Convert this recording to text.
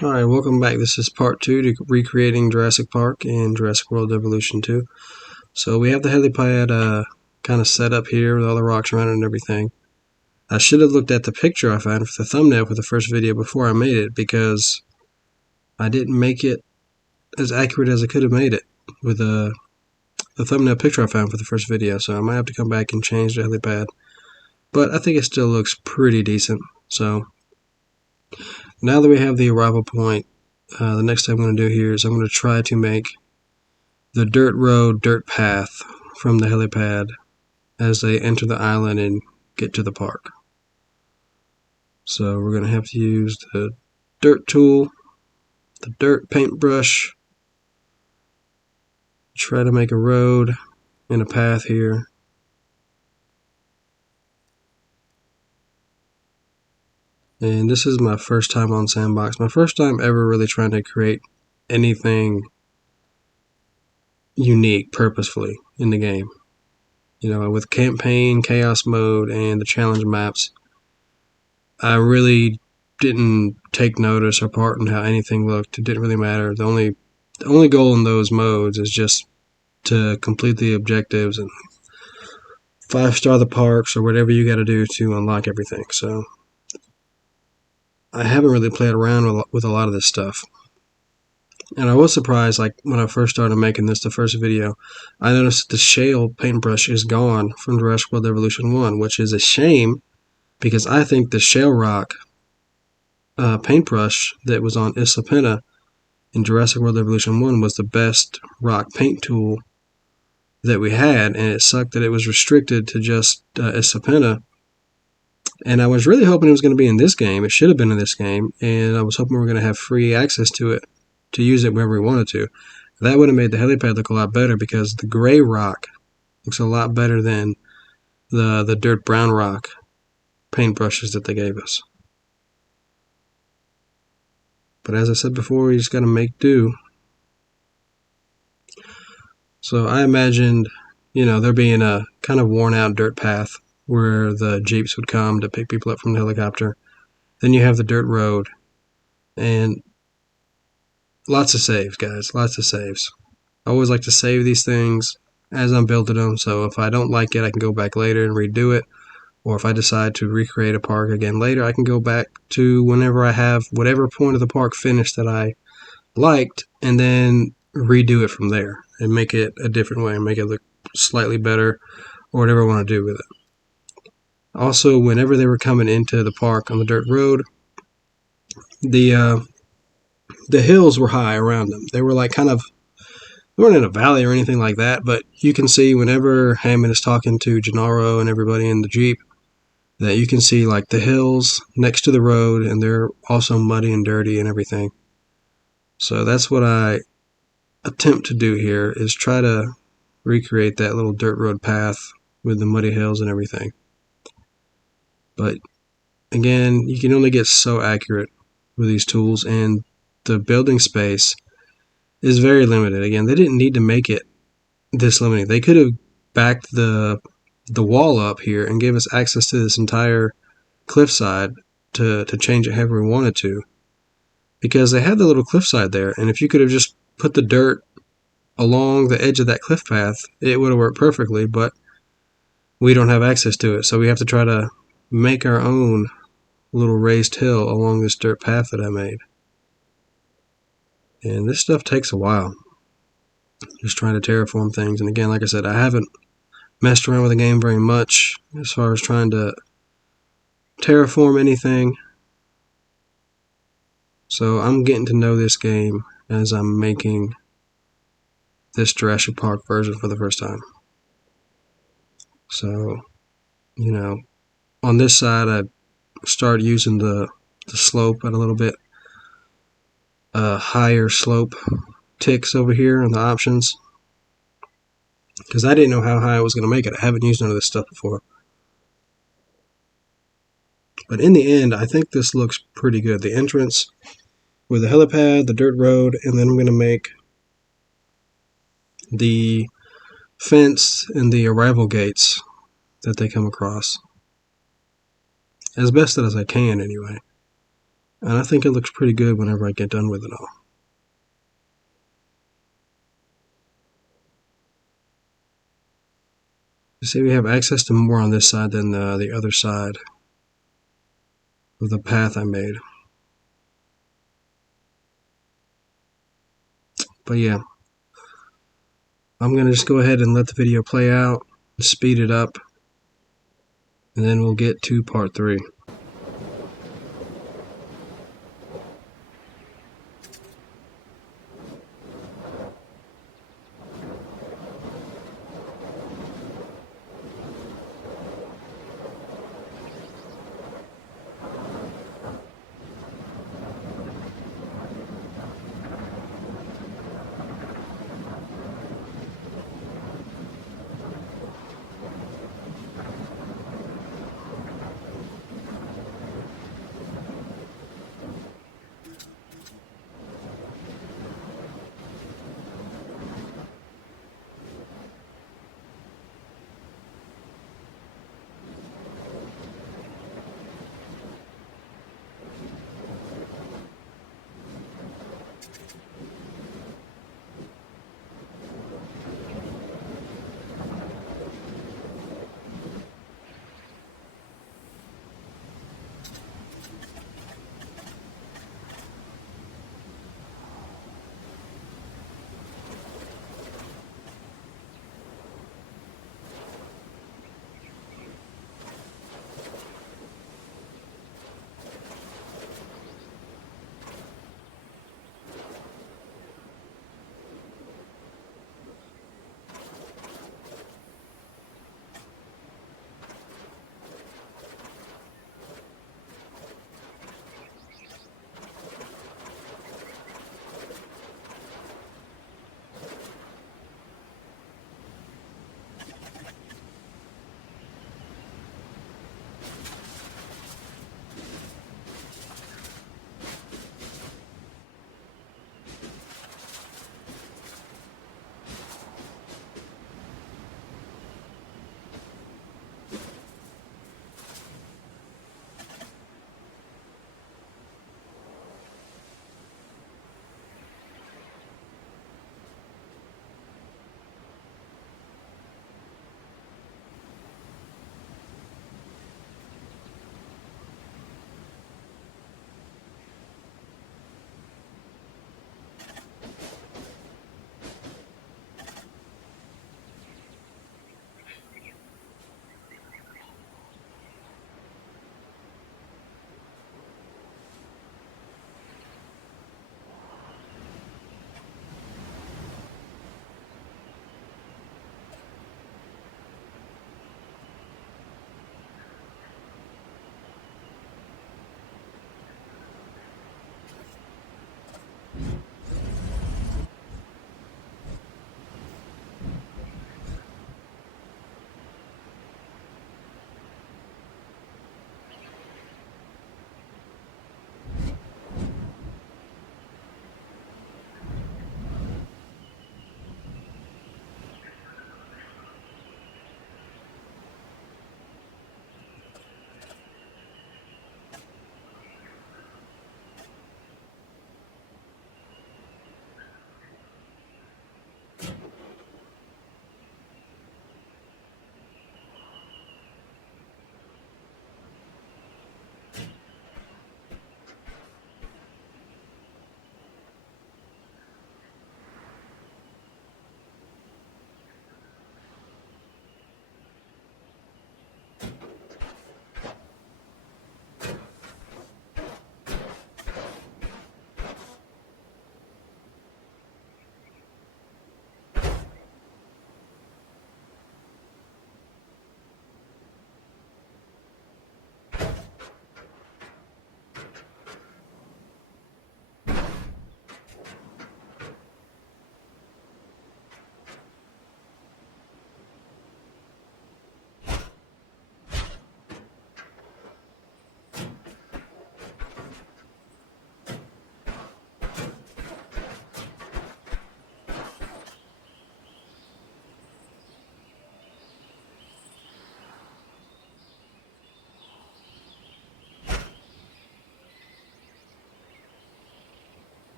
Alright, welcome back. This is part 2 to recreating Jurassic Park in Jurassic World Evolution 2. So we have the helipad kind of set up here with all the rocks around it and everything. I should have looked at the picture I found for the thumbnail for the first video before I made it, because I didn't make it as accurate as I could have made it with the thumbnail picture I found for the first video. So I might have to come back and change the helipad. But I think it still looks pretty decent. So now that we have the arrival point, the next thing I'm going to do here is I'm going to try to make the dirt road, dirt path from the helipad as they enter the island and get to the park. So we're going to have to use the dirt tool, the dirt paintbrush, try to make a road and a path here. And this is my first time on Sandbox, my first time ever really trying to create anything unique purposefully in the game. You know, with campaign, chaos mode, and the challenge maps, I really didn't take notice or part in how anything looked. It didn't really matter. The only goal in those modes is just to complete the objectives and 5-star the parks or whatever you got to do to unlock everything. So I haven't really played around with a lot of this stuff. And I was surprised, like when I first started making this, the first video, I noticed the shale paintbrush is gone from Jurassic World Evolution 1, which is a shame, because I think the shale rock paintbrush that was on Isla Pena in Jurassic World Evolution 1 was the best rock paint tool that we had, and it sucked that it was restricted to just Isla Pena. And I was really hoping it was going to be in this game. It should have been in this game, and I was hoping we were going to have free access to it to use it wherever we wanted to. That would have made the helipad look a lot better, because the gray rock looks a lot better than the dirt brown rock paintbrushes that they gave us. But as I said before, we just got to make do. So I imagined, you know, there being a kind of worn out dirt path where the jeeps would come to pick people up from the helicopter. Then you have the dirt road, and lots of saves, guys, lots of saves. I always like to save these things as I'm building them, so if I don't like it, I can go back later and redo it. Or if I decide to recreate a park again later, I can go back to whenever I have whatever point of the park finished that I liked, and then redo it from there and make it a different way and make it look slightly better, or whatever I want to do with it. Also, whenever they were coming into the park on the dirt road, the hills were high around them. They were like they weren't in a valley or anything like that, but you can see whenever Hammond is talking to Gennaro and everybody in the Jeep, that you can see like the hills next to the road, and they're also muddy and dirty and everything. So that's what I attempt to do here, is try to recreate that little dirt road path with the muddy hills and everything. But again, you can only get so accurate with these tools, and the building space is very limited. Again, they didn't need to make it this limiting. They could have backed the wall up here and gave us access to this entire cliffside to change it however we wanted to, because they had the little cliffside there, and if you could have just put the dirt along the edge of that cliff path, it would have worked perfectly. But we don't have access to it, so we have to try to make our own little raised hill along this dirt path that I made. And this stuff takes a while, just trying to terraform things. And again, like I said, I haven't messed around with the game very much as far as trying to terraform anything, so I'm getting to know this game as I'm making this Jurassic Park version for the first time. So, you know, on this side, I started using the slope at a little bit higher slope ticks over here on the options, because I didn't know how high I was going to make it. I haven't used none of this stuff before. But in the end, I think this looks pretty good. The entrance with the helipad, the dirt road, and then I'm going to make the fence and the arrival gates that they come across, as best as I can anyway. And I think it looks pretty good whenever I get done with it all. You see, we have access to more on this side than the other side of the path I made. But yeah, I'm going to just go ahead and let the video play out, speed it up, and then we'll get to part 3.